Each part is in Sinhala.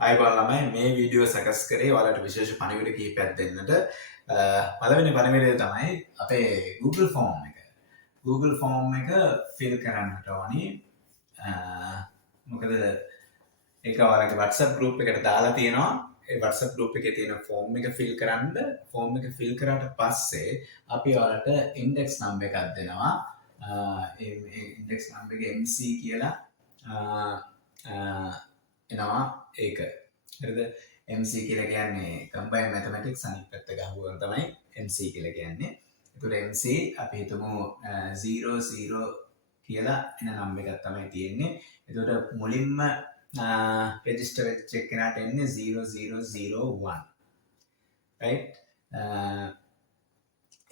අයිබෝන් ළමයි මේ වීඩියෝ සකස් කරේ ඔයාලට විශේෂ පණිවිඩ කිහිපයක් දෙන්නට. පළවෙනි පණිවිඩය තමයි අපේ Google ෆෝම් එක. Google ෆෝම් එක ෆිල් කරන්නට ඕනි. මොකද ඒක ඔයාලගේ WhatsApp group එකට දාලා තියෙනවා. ඒ WhatsApp group එකේ තියෙන ෆෝම් එක ෆිල් කරන්න. ෆෝම් එක ෆිල් කරාට පස්සේ අපි ඔයාලට ඉන්ඩෙක්ස් නම්බර් එකක් දෙනවා. ඒ ඉන්ඩෙක්ස් නම්බර් එක MC කියලා එනවා ඒක. හරිද? MC කියලා කියන්නේ combined mathematics අනිත් පැත්ත ගහුවම තමයි MC කියලා කියන්නේ. ඒතකොට MC අපි හිතමු 00 කියලා එන නම්බර් එකක් තමයි තියෙන්නේ. ඒතකොට මුලින්ම රෙජිස්ටර් වෙච්ච එකනට එන්නේ 0001. right?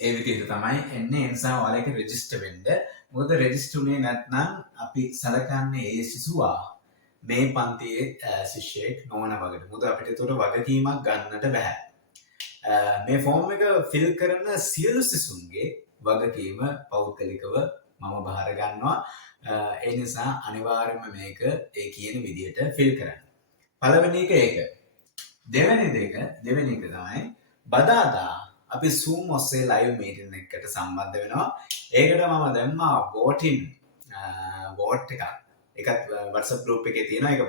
ඒ විදිහට තමයි එන්නේ. ඒ නිසා ඔයාලා ඒක රෙජිස්ටර් වෙන්න. මොකද රෙජිස්ටර් උනේ නැත්නම් අපි සලකන්නේ ඒ සිසුවා මේ පන්තියේ ශිෂ්‍යයෙක් නොවන වගේට. මොකද අපිට ඒතකොට වගකීමක් ගන්නට බෑ. මේ ෆෝම් එක ෆිල් කරන සියලු සිසුන්ගේ වගකීම පෞද්ගලිකව මම බාර ගන්නවා. ඒ නිසා අනිවාර්යයෙන්ම මේක ඒ කියන විදිහට ෆිල් කරන්න. පළවෙනි එක ඒක. දෙවෙනි එක තමයි බදාදා අපි Zoom ඔස්සේ live meeting එකකට සම්බන්ධ වෙනවා. ඒකට මම දැම්මා voting vote එකක්. ඒකත් WhatsApp group එකේ තියෙනවා. ඒක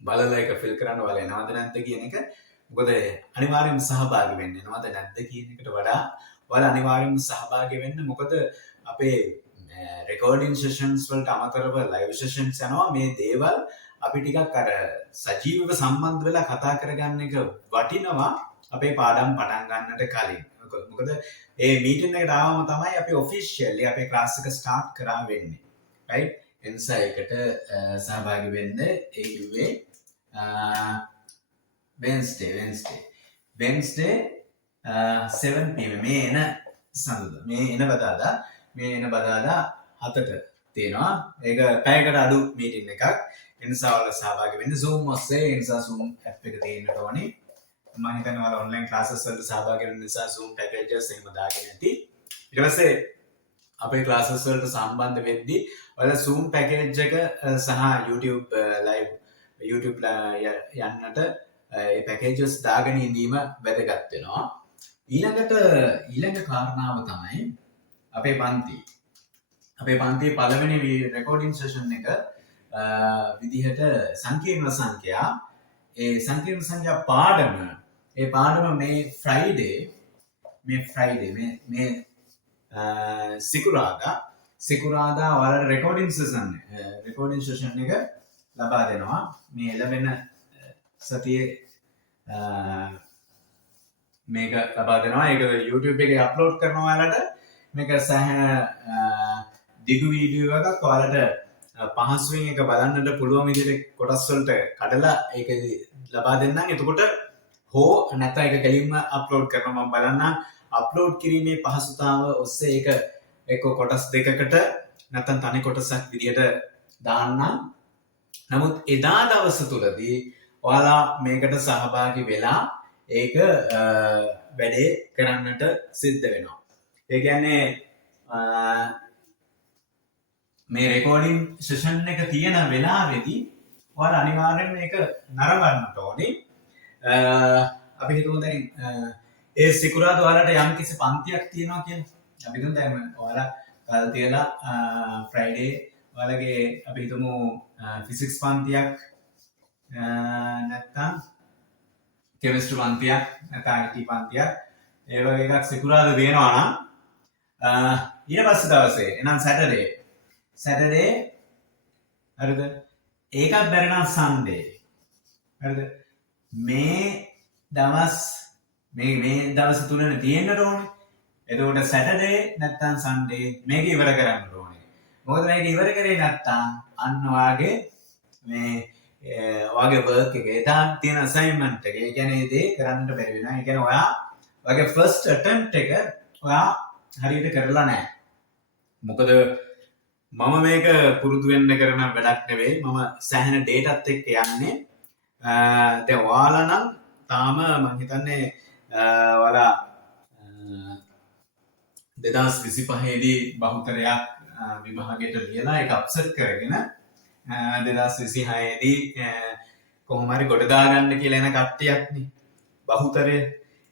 බලලා ඒක ෆිල් කරන්න ඔයාලා එනවද නැද්ද කියන එක. මොකද අනිවාර්යයෙන්ම සහභාගී වෙන්න. එනවද නැද්ද කියන එකට වඩා ඔයාලා අනිවාර්යයෙන්ම සහභාගී වෙන්න. මොකද අපේ recording sessions වලට අමතරව live sessions යනවා. මේ දේවල් අපි ටිකක් අර සජීවව සම්බන්ධ වෙලා කතා කරගන්න එක වටිනවා අපේ පාඩම් පටන් ගන්නට කලින්. මොකද ඒ මීටින් එකට ආවම තමයි අපි ඔෆිෂියලි අපේ ක්ලාස් එක ස්ටාර්ට් කරා වෙන්නේ. right? එනිසා ඒකට සහභාගී වෙන්න. ඒ කිව්වේ Wednesday 7 pm මේ එන සඳුදා. මේ එන බදාදා 7ට තියෙනවා. ඒක පැයකට අඩු මීටින් එකක්. එනිසා ඔයාලා සහභාගී වෙන්න Zoom ඔස්සේ. ඒ නිසා Zoom app එක තියෙන්නට ඕනි. මම හිතන්නේ ඔයාලා online classes වලට සහභාගී වෙන නිසා Zoom packages එහෙම දාගෙන ඇති. ඊට පස්සේ අපේ classes වලට සම්බන්ධ වෙද්දී ඔයාලා Zoom package එක සහ YouTube live YouTube යන්නට ඒ packages දාගෙන ඉඳීම වැදගත් වෙනවා. ඊළඟ කාරණාව තමයි අපේ පන්තියේ පළවෙනි recording session එක විදිහට සංකීර්ණ සංඛ්‍යා පාඩම මේ Friday සිකුරාදා ඔයාලට recording session එක ලබා දෙනවා. මේ ලැබෙන සතියේ මේක ලබා දෙනවා. ඒක YouTube එකේ අප්ලෝඩ් කරනවා ඔයාලට. මේක සෑහෙන දිගු වීඩියෝ එකක්. ඔයාලට පහසුවෙන් එක බලන්නට පුළුවන් විදිහට කොටස් වලට කඩලා ඒක ලබා දෙන්නම්. එතකොට හෝ නැත්නම් ඒක කෙලින්ම අප්ලෝඩ් කරනවා. මම බලන්න අප්ලෝඩ් කිරීමේ පහසුතාව ඔස්සේ ඒක එක්ක කොටස් දෙකකට නැත්නම් තනි කොටසක් විදිහට දාන්නම්. නමුත් එදා දවස තුලදී ඔයාලා මේකට සහභාගී වෙලා ඒක වැඩේ කරන්නට සිද්ධ වෙනවා. ඒ කියන්නේ මේ රෙකෝඩින් සෙෂන් එක තියෙන වෙලාවේදී ඔයාලා අනිවාර්යෙන්ම මේක නරඹන්නට ඕනේ. අපි හිතමු දැන් ඒ සිකුරාදා ඔයාලට යම්කිසි පන්තියක් තියෙනවා කියන්නේ. අපි හිතමු දැන් ඔයාලා කල් තියලා ෆ්‍රයිඩේ ඔයාලගේ අපි හිතමු ෆිසික්ස් පන්තියක් නැත්නම් කෙමිස්ට්‍රි පන්තියක් නැත්නම් IT පන්තියක් ඒ වගේ එකක් සිකුරාදා දෙනවා නම් ඊට පස්සේ දවසේ එනම් සැටර්ඩේ හරිද? ඒකත් බැරි නම් සන්ඩේ. හරිද? මේ දවස් තුනනේ තියෙන්නට ඕනේ. එතකොට සැටර්ඩේ නැත්නම් සන්ඩේ මේක ඉවර කරන්න ඕනේ. මොකද මේක ඉවර කරේ නැත්නම් අන්න ඔයාගේ ඔයාගේ work එක එදා තියෙන assignment එක ඒ කියන්නේ ඒ දේ කරන්නට බැරි වෙනවා. ඒ කියන්නේ ඔයාගේ first attempt එක ඔයා හරියට කරලා නැහැ. මොකද මම මේක පුරුදු වෙන්න කරන වැඩක් නෙවෙයි. මම සෑහෙන ඩේටාත් එක්ක යන්නේ. දැන් ඔයාලා නම් තාම මම හිතන්නේ ඔයාලා 2025 දී බහුතරයක් විභාගයට ලියලා ඒක අප්සෙට් කරගෙන 2026 දී කොහොම හරි ගොඩ දාගන්න කියලා එන කට්ටියක්නේ බහුතරය.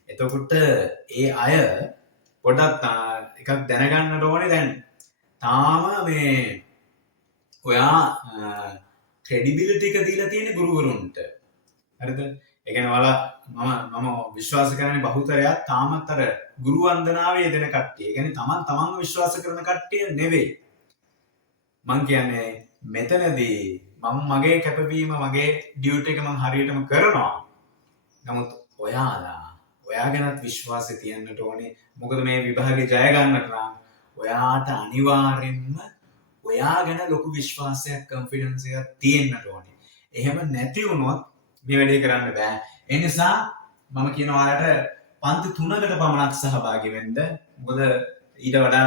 එතකොට ඒ අය පොඩ්ඩක් එකක් දැනගන්නට ඕනේ දැන් තාම මේ ඔයා ක්‍රෙඩිබිලිටි එක දීලා තියෙන ගුරුවරුන්ට. හරිද? ඒ කියන්නේ ඔයාලා මම විශ්වාස කරන්නේ බහුතරයක් තාමත් අර ගුරු වන්දනාවේ දෙන කට්ටිය. ඒ කියන්නේ තමන්ව විශ්වාස කරන කට්ටිය නෙවෙයි. මං කියන්නේ මෙතනදී මම මගේ කැපවීම මගේ ඩියුටි එක මං හරියටම කරනවා. නමුත් ඔයා ගැනත් විශ්වාසය තියන්නට ඕනේ. මොකද මේ විභාගේ ජය ගන්නට නම් ඔයාට අනිවාර්යෙන්ම ඔයා ගැන ලොකු විශ්වාසයක් කන්ෆිඩන්ස් එකක් තියෙන්නට ඕනේ. එහෙම නැති වුණොත් මේ වැඩේ කරන්න බෑ. ඒ නිසා මම කියනවා ඔයාලට පන්ති 3කට පමණක් සහභාගී වෙන්න. මොකද ඊට වඩා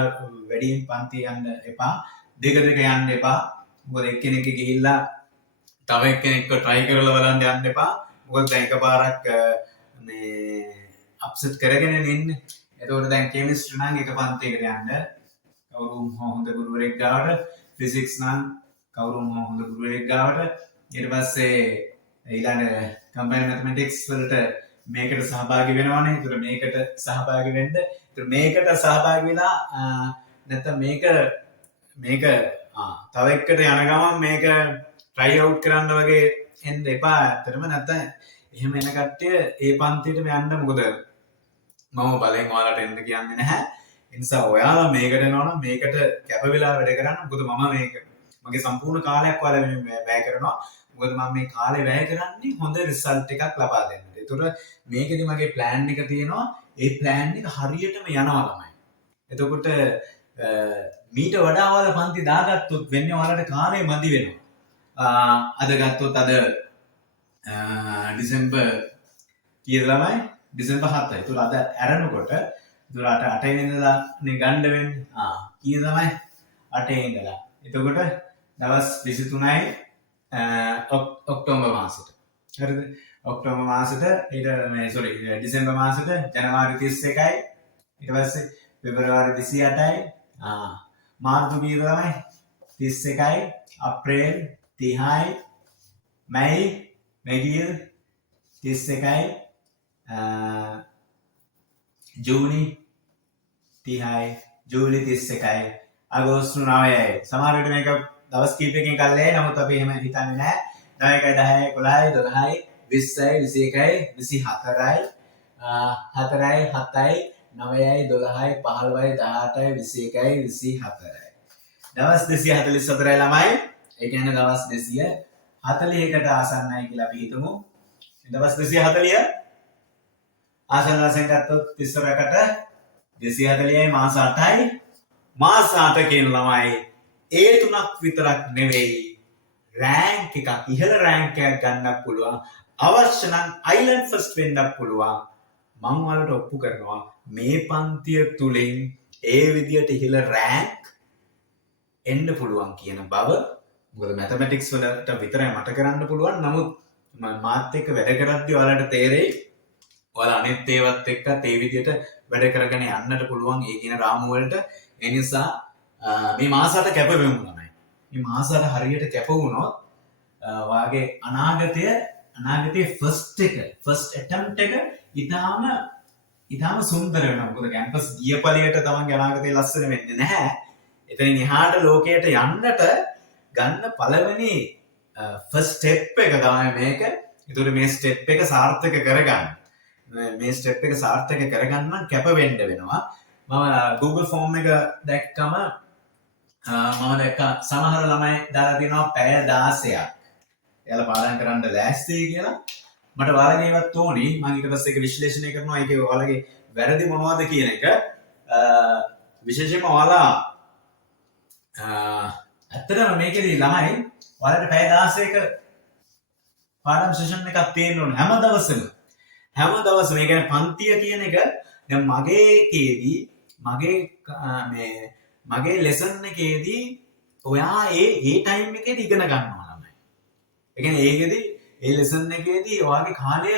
වැඩියෙන් පන්ති යන්න එපා. දෙක යන්න එපා. මොකද එක්කෙනෙක් ගිහිල්ලා තව එක්කෙනෙක්ව try කරලා බලන්න යන්න එපා. මොකද දැන් එකපාරක් මේ අප්සෙට් කරගෙන ඉන්නේ. එතකොට දැන් කෙමිස්ට්‍රි නම් එක පන්තියකට යන්න කවුරුම් හොඳ ගුරුවරයෙක් ගාවට, ෆිසික්ස් නම් කවුරුම් හොඳ ගුරුවරයෙක් ගාවට, ඊට පස්සේ ඊළඟ කම්බයින්ඩ් මැතමැටික්ස් වලට මේකට සහභාගී වෙනවනේ. ඒතර මේකට සහභාගී වෙන්න. ඒතර මේකට සහභාගී වෙලා නැත්නම් මේක තව එකට යන ගමන් මේක try out කරන්න වගේ එන්න එපා. ඇත්තටම නැත්නම් එහෙම එන කට්ටිය ඒ පන්තියටම යන්න. මොකද මම බලෙන් ඔයාලට එන්න කියන්නේ නැහැ. ඒ නිසා ඔයාලා මේකට එනවා නම් මේකට කැප වෙලා වැඩ කරන්න. මොකද මම මේක මගේ සම්පූර්ණ කාලයක් ඔයාලා වෙනුවෙන් වැය කරනවා. මොකද මම මේ කාලේ වැය කරන්නේ හොඳ රිසල්ට් එකක් ලබා දෙන්න. ඒතර මේකෙදි මගේ ප්ලෑන් එක තියෙනවා. ඒ ප්ලෑන් එක හරියටම යනවා ළමයි. එතකොට මීට වඩා ඔයාලා පන්ති දාගත්තොත් වෙන්නේ ඔයාලට කාලය මදි වෙනවා. අද ගත්තොත් අද ඩිසෙම්බර් කීයද ළමයි? ඩිසෙම්බර් 7යි. ඒතර අද ඇරෙනකොට ඒතර 8 වෙනිදා නේ ගන්න වෙන්නේ. කීයද ළමයි? 8 ඉඳලා. එතකොට දවස් 23යි ඔක්තෝබර් මාසෙට. හරිද? ඔක්තෝබර් මාසෙට ඩිසෙම්බර් මාසෙට ජනවාරි 31යි. ඊට පස්සේ පෙබරවාරි 28යි. මාර්තු කීයද ළමයි? 31යි. අප්‍රේල් 30යි. මැයි කීයද? 31යි. ජූනි 30යි. ජූලි 31යි. අගෝස්තු 9යි. සමහර විට මේක දවස් කීපයකින් කල්ලේ. නමුත් අපි එහෙම හිතන්නේ නැහැ. 9යි 10යි 11යි 12යි 20යි 21යි 24යි 4යි 7යි 9යි 12යි 15යි 18යි 21යි 24යි. දවස් 244යි ළමයි. ඒ කියන්නේ දවස් 240කට ආසන්නයි කියලා අපි හිතමු. දවස් 240 ආසන්න වශයෙන් ගත්තොත් 32කට 240යි මාස 8යි. මාස 8 කියන ළමයි ඒ තුනක් විතරක් නෙවෙයි රෑන්ක් එකක් ඉහළ රෑන්ක් එකක් ගන්නත් පුළුවන්. අවශ්‍ය නම් අයිලන්ඩ් ෆස්ට් වෙන්නත් පුළුවන්. මම ඔයාලට ඔප්පු කරනවා මේ පන්තිය තුලින් ඒ විදියට ඉහළ රෑන්ක් එන්න පුළුවන් කියන බව. මොකද මැතමැටික්ස් වලට විතරයි මට කරන්න පුළුවන්. නමුත් මාත් එක්ක වැඩ කරද්දී ඔයාලට තේරෙයි ඔයාලා අනිත් ඒවත් එක්කත් ඒ විදියට වැඩ කරගෙන යන්නට පුළුවන් ඒ කියන රාමුව වලට. ඒ නිසා මේ මාසයට කැප වෙමු ළමයි. මේ මාසයට හරියට කැප වුණොත් වාගේ අනාගතයේ ෆස්ට් ඇටම්ප්ට් එක ඉතාම සුන්දර වෙනවා. මොකද කැම්පස් ගිය පළියට තමන්ගේ අනාගතේ ලස්සන වෙන්නේ නැහැ. එතනින් එහාට ලෝකයට යන්නට ගන්න පළවෙනි ෆස්ට් ස්ටෙප් එක තමයි මේක. ඒතකොට මේ ස්ටෙප් එක සාර්ථක කරගන්න. මේ ස්ටෙප් එක සාර්ථක කරගන්න කැප වෙන්න වෙනවා. මම Google ෆෝම් එක දැක්කම මම දැක්ක සමහර ළමයි දාලා තියෙනවා පැය 16ක්. එයාලා පාඩම් කරන්න ලෑස්තියි කියලා. මට ඔයාලගේ ඒවත් ඕනි. මම ඊට පස්සේ ඒක විශ්ලේෂණය කරනවා. ඒකේ ඔයාලගේ වැරදි මොනවද කියන එක. විශේෂයෙන්ම ඔයාලා ඇත්තටම මේකේදී ළමයි ඔයාලට පැය 16ක පාඩම් සෙෂන් එකක් තියෙන්න ඕනේ හැම දවසෙම. ඒ කියන්නේ පන්තිය කියන එක දැන් මගේ ලෙසන් එකේදී ඔයා ඒ ටයිම් එකේදී ඉගෙන ගන්නවා ළමයි. ඒ කියන්නේ ඒකෙදී ඒ ලෙසන් එකේදී ඔයාගේ කාලය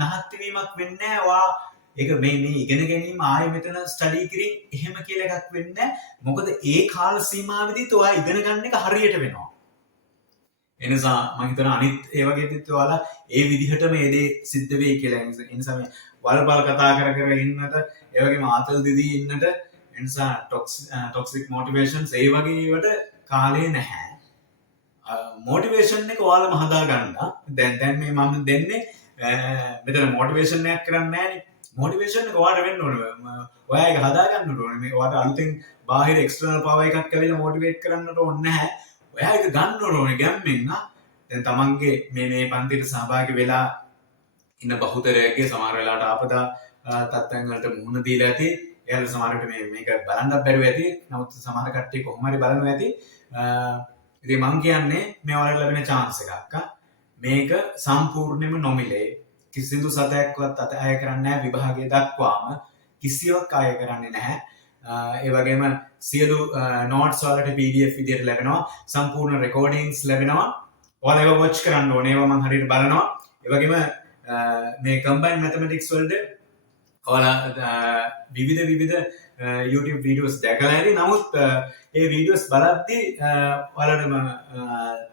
නහත් වීමක් වෙන්නේ නැහැ. ඔයා ඒක මේ ඉගෙන ගැනීම ආයෙ මෙතන ස්ටඩි කිරීම එහෙම කියලා එකක් වෙන්නේ නැහැ. මොකද ඒ කාල සීමාවෙදිත් ඔයා ඉගෙන ගන්න එක හරියට වෙනවා. එනිසා මම හිතනවා අනිත් ඒ වගේත් ඔයාලා ඒ විදිහටම ඒ දේ සිද්ධ වෙයි කියලා. ඒ නිසා මේ වල්පල් කතා කර කර ඉන්නට ඒ වගේම ආතල් දිදී ඉන්නට එනිසා ටොක්සික් මොටිවේෂන්ස් ඒ වගේ ඒවට කාලේ නැහැ. මොටිවේෂන් එක ඔයාලම හදා ගන්න. දැන් මේ මම දෙන්නේ මෙතන මොටිවේෂන් එකක් කරන්නේ නැහැනේ. මොටිවේෂන් එක ඔයාලට වෙන්න ඕනේ. ඔයා ඒක හදා ගන්න ඕනේ. මේ ඔයාලට අලුතෙන් බාහිර එක්ස්ටර්නල් පවර් එකක් ඇවිල්ලා මොටිවේට් කරන්නට ඕනේ නැහැ. ඔයා ඒක ගන්න ඕනේ ගැම්මෙන් නා. දැන් තමන්ගේ මේ පන්තියට සහභාගී වෙලා ඉන්න බහුතරයගේ සමහර වෙලාවට ආපදා තත්ත්වයන් වලට මුහුණ දීලා ඇති. එයාලා සමහරට මේක බලන්නත් බැරුව ඇති. නමුත් සමහර කට්ටිය කොහොම හරි බලනවා ඇති. ඉතින් මම කියන්නේ මේ ඔයාලට ලැබෙන chance එකක්. මේක සම්පූර්ණයෙන්ම නොමිලේ. කිසිදු සතයක්වත් අය කරන්නේ නැහැ විභාගය දක්වාම. කිසිවක් අය කරන්නේ නැහැ. ඒ වගේම සියලු notes වලට PDF විදියට ලැබෙනවා. සම්පූර්ණ recordings ලැබෙනවා. ඔයාලා ඒවා watch කරන්න ඕනේ. ඒවා මම හරියට බලනවා. ඒ වගේම මේ combined mathematics වලට ඔයාලා විවිධ YouTube videos දැකලා ඇති. නමුත් ඒ videos බලද්දී ඔයාලටම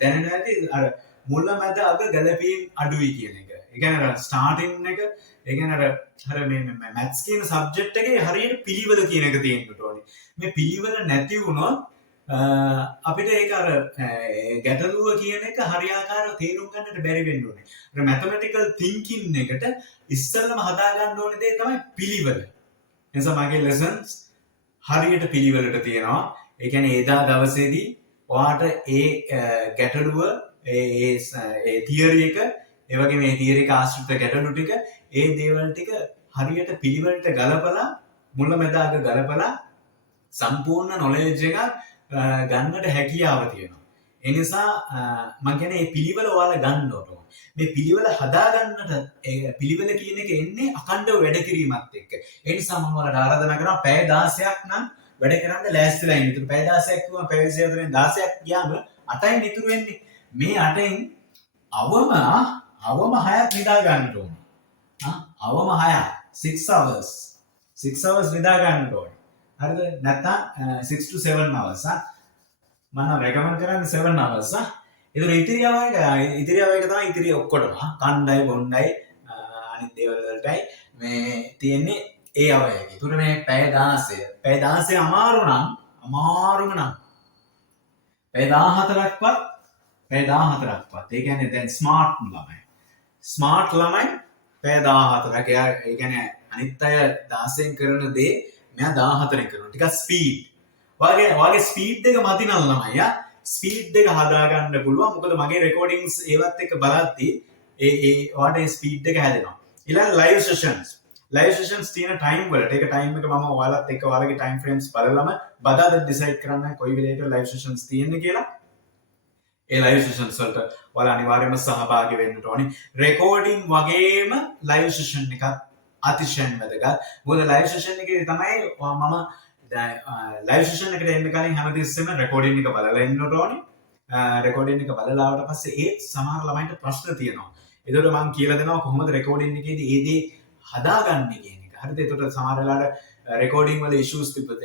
දැනෙනවා ඇති අර මුල මැද අග ගැලපීම් අඩුයි කියන එක. ඒ කියන්නේ starting එක ඒ කියන්නේ අර මේ maths කියන subject එකේ හරියට පිළිවෙල කියන එක තියෙන්න ඕනේ. මේ පිළිවෙල නැති වුණොත් අපිට ඒක අර ගැටලුව කියන එක හරියාකාරව තේරුම් ගන්නට බැරි වෙන්න ඕනේ. අර mathematical thinking එකට ඉස්සෙල්ලම හදා ගන්න ඕනේ දේ තමයි පිළිවෙල. එනිසා මගේ lessons හරියට පිළිවෙලට තියෙනවා. ඒ කියන්නේ එදා දවසේදී ඔයාට ඒ ගැටලුව ඒ තියරි එක ඒ වගේ මේ තියරි එක ආශ්‍රිත ගැටලු ටික ඒ දේවල් ටික හරියට පිළිවෙලට ගලපලා මුල මැද අග ගලපලා සම්පූර්ණ knowledge එකක් ගන්නට හැකියාව තියෙනවා. ඒ නිසා මම කියන්නේ මේ පිළිවෙල ඔයාලා ගන්න ඕනේ. මේ පිළිවෙල හදා ගන්නට පිළිවෙල කියන එක එන්නේ අඛණ්ඩව වැඩ කිරීමත් එක්ක. ඒ නිසා මම ඔයාලට ආරාධනා කරනවා පැය 16ක් නම් වැඩ කරන්න ලෑස්තිලා ඉන්න. පැය 16ක් කිව්වම පැය 24න් 16ක් ගියාම 8යි ඉතුරු වෙන්නේ. මේ 8න් අවම 6ක් නිදා ගන්න ඕනේ. අවම 6ක් 6 hours 6 hours නිදා ගන්න ඕනේ. හරිද? නැත්නම් 6 to 7 hours. මම රෙකමන්ඩ් කරන්නේ 7 hours. ඒතර ඉතිරියව එක තමයි ඉතිරිය ඔක්කොටම කණ්ඩායි බොණ්ඩයි අනිත් දේවල් වලටයි මේ තියෙන්නේ ඒ අවයවය. ඒතර මේ පැය 16. පැය 16 අමාරුම නම් පැය 14ක්වත් පැය 14ක්වත්. ඒ කියන්නේ දැන් ස්මාර්ට් ළමයි. ස්මාර්ට් ළමයි පැය 14ක්. ඒ කියන්නේ අනිත් අය 16න් කරන දේ මෙයා 14න් කරනවා. ටිකක් ස්පීඩ්. වාගේ ස්පීඩ් එක මදි නම් ළමයි ස්පීඩ් එක හදාගන්න පුළුවන්. මොකද මගේ රෙකෝඩින්ග්ස් ඒවත් එක්ක බලද්දී ඔයාට ඒ ස්පීඩ් එක හැදෙනවා. ඊළඟ ලයිව් සෙෂන්ස්. ලයිව් සෙෂන්ස් තියෙන ටයිම් වලට ඒක ටයිම් එක මම ඔයාලත් එක්ක ඔයාලගේ ටයිම් ෆ්‍රේම්ස් බලලම බදාද ඩිසයිඩ් කරන්න කොයි වෙලේට ලයිව් සෙෂන්ස් තියෙන්නේ කියලා. ඒ ලයිව් සෙෂන්ස් වලට ඔයාලා අනිවාර්යයෙන්ම සහභාගී වෙන්න ඕනේ. රෙකෝඩින් වගේම ලයිව් සෙෂන් එකක් අතිශයින් වැදගත්. මොකද ලයිව් සෙෂන් එකේ තමයි මම ලයිව් සෙෂන් එකට එන්න කලින් හැමතිස්සෙම රෙකෝඩින් එක බලලා ඉන්න ඕනේ. රෙකෝඩින් එක බලලා ආවට පස්සේ ඒ සමහර ළමයින්ට ප්‍රශ්න තියෙනවා. ඒකට මම කියලා දෙනවා කොහොමද රෙකෝඩින් එකේදී ඒ දේ හදාගන්නේ කියන එක. හරිද? ඒකට සමහර වෙලාවට රෙකෝඩින් වල ඉෂුස් තිබ්බත්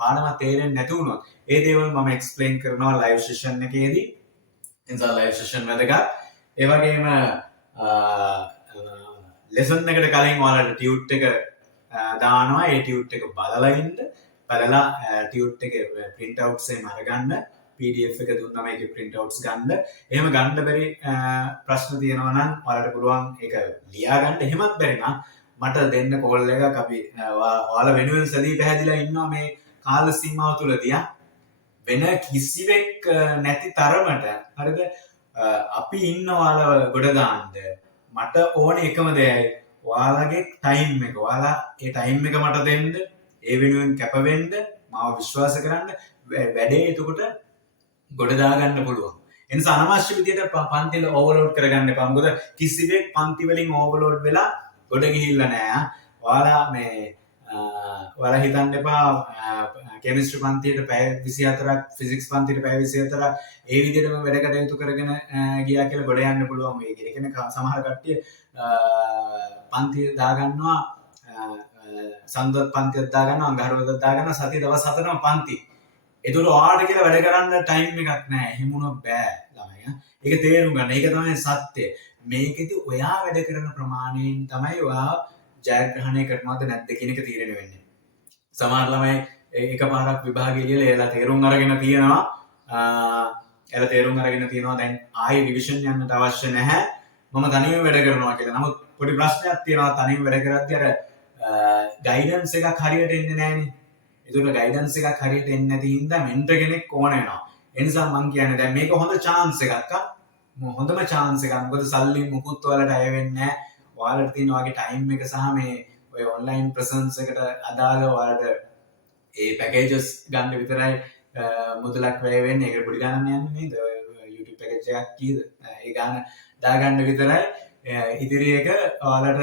පාඩම තේරෙන්නේ නැති වුණොත් ඒ දේවල් මම එක්ස්ප්ලেইন කරනවා ලයිව් සෙෂන් එකේදී. එනිසා ලයිව් සෙෂන් වැදගත්. ඒ වගේම ලෙසන් එකට කලින් ඔයාලට ටියුට් එක දානවා. ඒ ටියුට් එක බලලා ඉන්න. බලලා ටියුට් එකේ print outs එහෙම අරගන්න. PDF එක දුන්නම ඒකේ print outs ගන්න. එහෙම ගන්න බැරි ප්‍රශ්න තියෙනවා නම් ඔයාලට පුළුවන් ඒක ලියා ගන්න. එහෙමත් බැරි නම් මට දෙන්න කෝල් එකක්. අපි ඔයාලා වෙනුවෙන් සැදී පැහැදිලා ඉන්නවා මේ කාල සීමාව තුලදී. වෙන කිසිවෙක් නැති තරමට හරිද? අපි ඉන්න ඔයාලව ගොඩ දාන්න. මට ඕනේ එකම දෙයයි ඔයාලගේ ටයිම් එක. ඔයාලා ඒ ටයිම් එක මට දෙන්න. ඒ වෙනුවෙන් කැප වෙන්න. මාව විශ්වාස කරන්න. වැඩේ එතකොට ගොඩ දාගන්න පුළුවන්. එනිසා අනවශ්‍ය විදියට පන්ති වල ඕවර්ලෝඩ් කරගන්න එපා. මොකද කිසිවෙක් පන්ති වලින් ඕවර්ලෝඩ් වෙලා ගොඩ ගිහිල්ලා නෑ. ඔයාලා හිතන්න එපා කෙමිස්ට්‍රි පන්තියට පැය 24ක්, ෆිසික්ස් පන්තියට පැය 24ක් ඒ විදිහටම වැඩ කටයුතු කරගෙන ගියා කියලා ගොඩ යන්න පුළුවන් වෙයි කියලා. ඒ කියන්නේ සමහර කට්ටිය පන්තිය දාගන්නවා සඳුදා පන්තියක් දාගන්නවා, අඟහරුවාදා දාගන්නවා, සතිය දවස් 7ම පන්ති. ඒතකොට ඔයාලට කියලා වැඩ කරන්න ටයිම් එකක් නැහැ. එහෙම වුණොත් බෑ ළමයි. ඒක තේරුම් ගන්න. ඒක තමයි සත්‍ය. මේකෙදි ඔයා වැඩ කරන ප්‍රමාණයෙන් තමයි ඔයා ජයග්‍රහණය කරනවද නැද්ද කියන එක තීරණය වෙන්නේ. සමහර ළමයි එකපාරක් විභාගය ලියලා එයාලා තේරුම් අරගෙන තියෙනවා. එයාලා තේරුම් අරගෙන තියෙනවා දැන් ආයෙ රිවිෂන් යන්නට අවශ්‍ය නැහැ. මම තනියම වැඩ කරනවා කියලා. නමුත් පොඩි ප්‍රශ්නයක් තියෙනවා තනියම වැඩ කරද්දී අර ගයිඩන්ස් එකක් හරියට එන්නේ නැහනේ. ඒකට ගයිඩන්ස් එකක් හරියට එන්නේ නැති හින්දා මෙන්ටර් කෙනෙක් ඕන වෙනවා. ඒ නිසා මම කියන්නේ දැන් මේක හොඳ chance එකක්. හොඳම chance එකක්. මොකද සල්ලි මුකුත් ඔයාලට අය වෙන්නේ නැහැ. ඔයාලට තියෙන ඔයාගේ ටයිම් එක සහ මේ ඔය ඔන්ලයින් ප්‍රසන්ස් එකට අදාළ ඔයාලට ඒ පැකේජස් ගන්න විතරයි මුදලක් වැය වෙන්නේ. ඒකට පොඩි ගණන් යන්නේ නේද? YouTube පැකේජ් එකක් කීයද? ඒ ගාන දාගන්න විතරයි. ඉතිරි එක ඔයාලට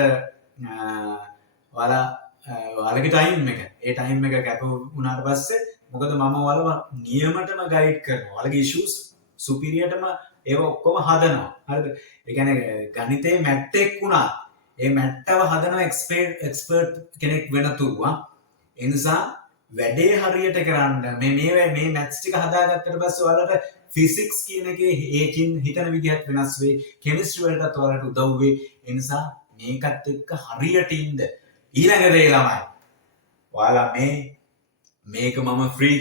ඔයාලගේ ටයිම් එක. ඒ ටයිම් එක කැප වුණාට පස්සේ මොකද මම ඔයාලව නියමටම ගයිඩ් කරනවා. ඔයාලගේ ඉෂුස් සුපිරියටම ඒව ඔක්කොම හදනවා. හරිද? ඒ කියන්නේ ගණිතේ මැට්ටෙක් වුණා. ඒ මැට්ටව හදන එක්ස්පර්ට් කෙනෙක් වෙන තුරුවා. ඒ නිසා වැඩේ හරියට කරන්න මේ මැත්ස් ටික හදාගත්තට පස්සේ ඔයාලට ෆිසික්ස් කියන එකේ ඒකින් හිතන විදිහත් වෙනස් වෙයි. කෙමිස්ට්‍රි වලටත් ඔයාලට උදව් වෙයි. ඒ නිසා මේකත් එක්ක හරියට ඉන්න. ඊළඟ දේ ළමයි. ඔයාලා මේක මම ෆ්‍රී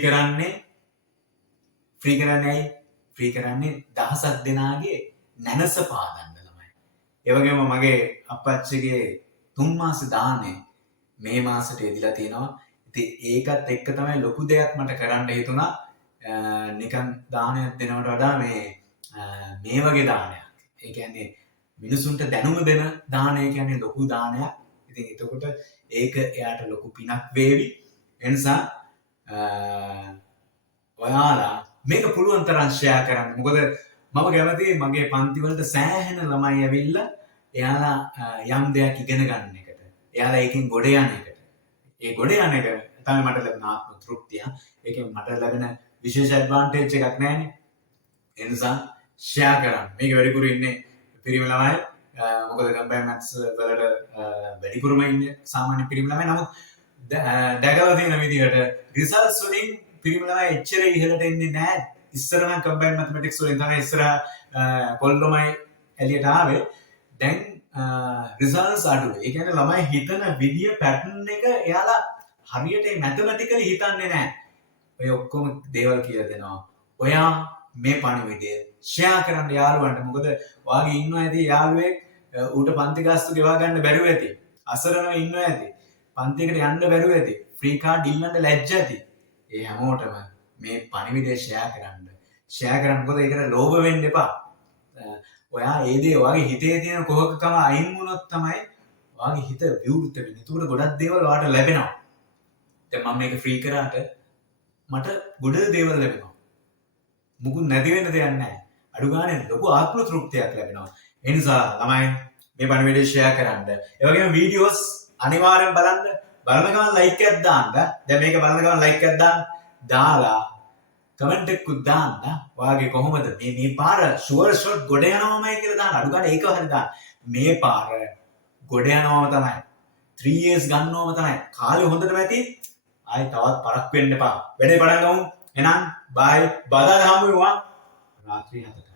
කරන්නේ දහසක් දෙනාගේ නැනස පාදන්න ළමයි. ඒ වගේම මගේ අප්පච්චිගේ 3 මාස දානේ මේ මාසෙට එදිලා තියෙනවා. ඉතින් ඒකත් එක්ක තමයි ලොකු දෙයක් මට කරන්න හිතුණා. නිකන් දානයක් දෙනවට වඩා මේ වගේ දානයක්. ඒ කියන්නේ මිනිසුන්ට දැනුම දෙන දානය කියන්නේ ලොකු දානයක්. ඉතින් එතකොට ඒක එයාට ලොකු පිනක් වේවි. ඒ නිසා ඔයාලා මේක පුළුවන් තරම් ෂෙයා කරන්න. මොකද මම කැමතියි මගේ පන්ති වලට සෑහෙන ළමයි ඇවිල්ලා එයාලා යම් දෙයක් ඉගෙන ගන්න එකට. එයාලා ඒකෙන් ගොඩ යන එකට. ඒ ගොඩ යන එක තමයි මට ලැබෙන ආත්ම තෘප්තිය. ඒකෙන් මට ලැබෙන විශේෂ ඇඩ්වාන්ටේජ් එකක් නැහැනේ. ඒ නිසා ෂෙයා කරන්න. මේක වැඩිපුර ඉන්නේ පිරිමි ළමයි. මොකද කම්බයින් මැත්ස් වලට වැඩිපුරම ඉන්නේ සාමාන්‍ය පිරිමි ළමයි. නමුත් දැකලා තියෙන විදිහට රිසල්ට්ස් වලින් පිරිමි ළමයි එච්චර ඉහළට එන්නේ නැහැ. ඉස්සර නම් කම්බයින් මැතමැටික්ස් වලින් තමයි ඉස්සර කොල්ලොමයි එළියට ආවේ. දැන් රිසල්ට්ස් අඩුයි. ඒ කියන්නේ ළමයි හිතන විදිය පැටර්න් එක එයාලා හරියට මැතමැටිකලි හිතන්නේ නැහැ. ඔය ඔක්කොම දේවල් කියලා දෙනවා. ඔයා මේ පණිවිඩය ෂෙයා කරන්න යාළුවන්ට. මොකද ඔයාගේ ඉන්නවා ඇති යාළුවෙක් ඌට පන්ති ගාස්තු ගෙවා ගන්න බැරුව ඇති. අසරණව ඉන්නවා ඇති. පන්තියකට යන්න බැරුව ඇති. ෆ්‍රී කාඩ් ඉල්ලන්න ලැජ්ජ ඇති. ඒ හැමෝටම මේ පණිවිඩය ෂෙයා කරන්න. ෂෙයා කරන්න. මොකද ඒකට ලෝභ වෙන්න එපා. ඔයා ඒ දේ ඔයාගේ හිතේ තියෙන කොහොකකම අයින් වුණොත් තමයි ඔයාගේ හිත විවෘත වෙන්නේ. ඒකට ගොඩක් දේවල් ඔයාට ලැබෙනවා. දැන් මම මේක ෆ්‍රී කරාට මට ගොඩ දේවල් ලැබෙනවා. මුකුත් නැති වෙන්න දෙයක් නැහැ. අඩු ගානේ ලොකු ආත්ම තෘප්තියක් ලැබෙනවා. ඒ නිසා ළමයි මේ පණිවිඩය ෂෙයා කරන්න. ඒ වගේම වීඩියෝස් අනිවාර්යෙන් බලන්න. බලන ගමන් ලයික් එකක් දාන්න. දැන් මේක බලන ගමන් ලයික් එකක් දාලා කමෙන්ට් එකකුත් දාන්න. ඔයාගේ කොහොමද මේ පාර ෂුවර් ෂොට් ගොඩ යනවාමයි කියලා දාන්න. අඩු ගානේ ඒක හරි දාන්න. මේ පාර ගොඩ යනවාම තමයි. 3 years ගන්නවම තමයි. කාලේ හොඳටම ඇති. ආයි තවත් පරක් වෙන්න එපා. වැඩේ පටන් ගමු. එහෙනම් බයි. බදාදා හමු වෙනවා. රාත්‍රී 7ට.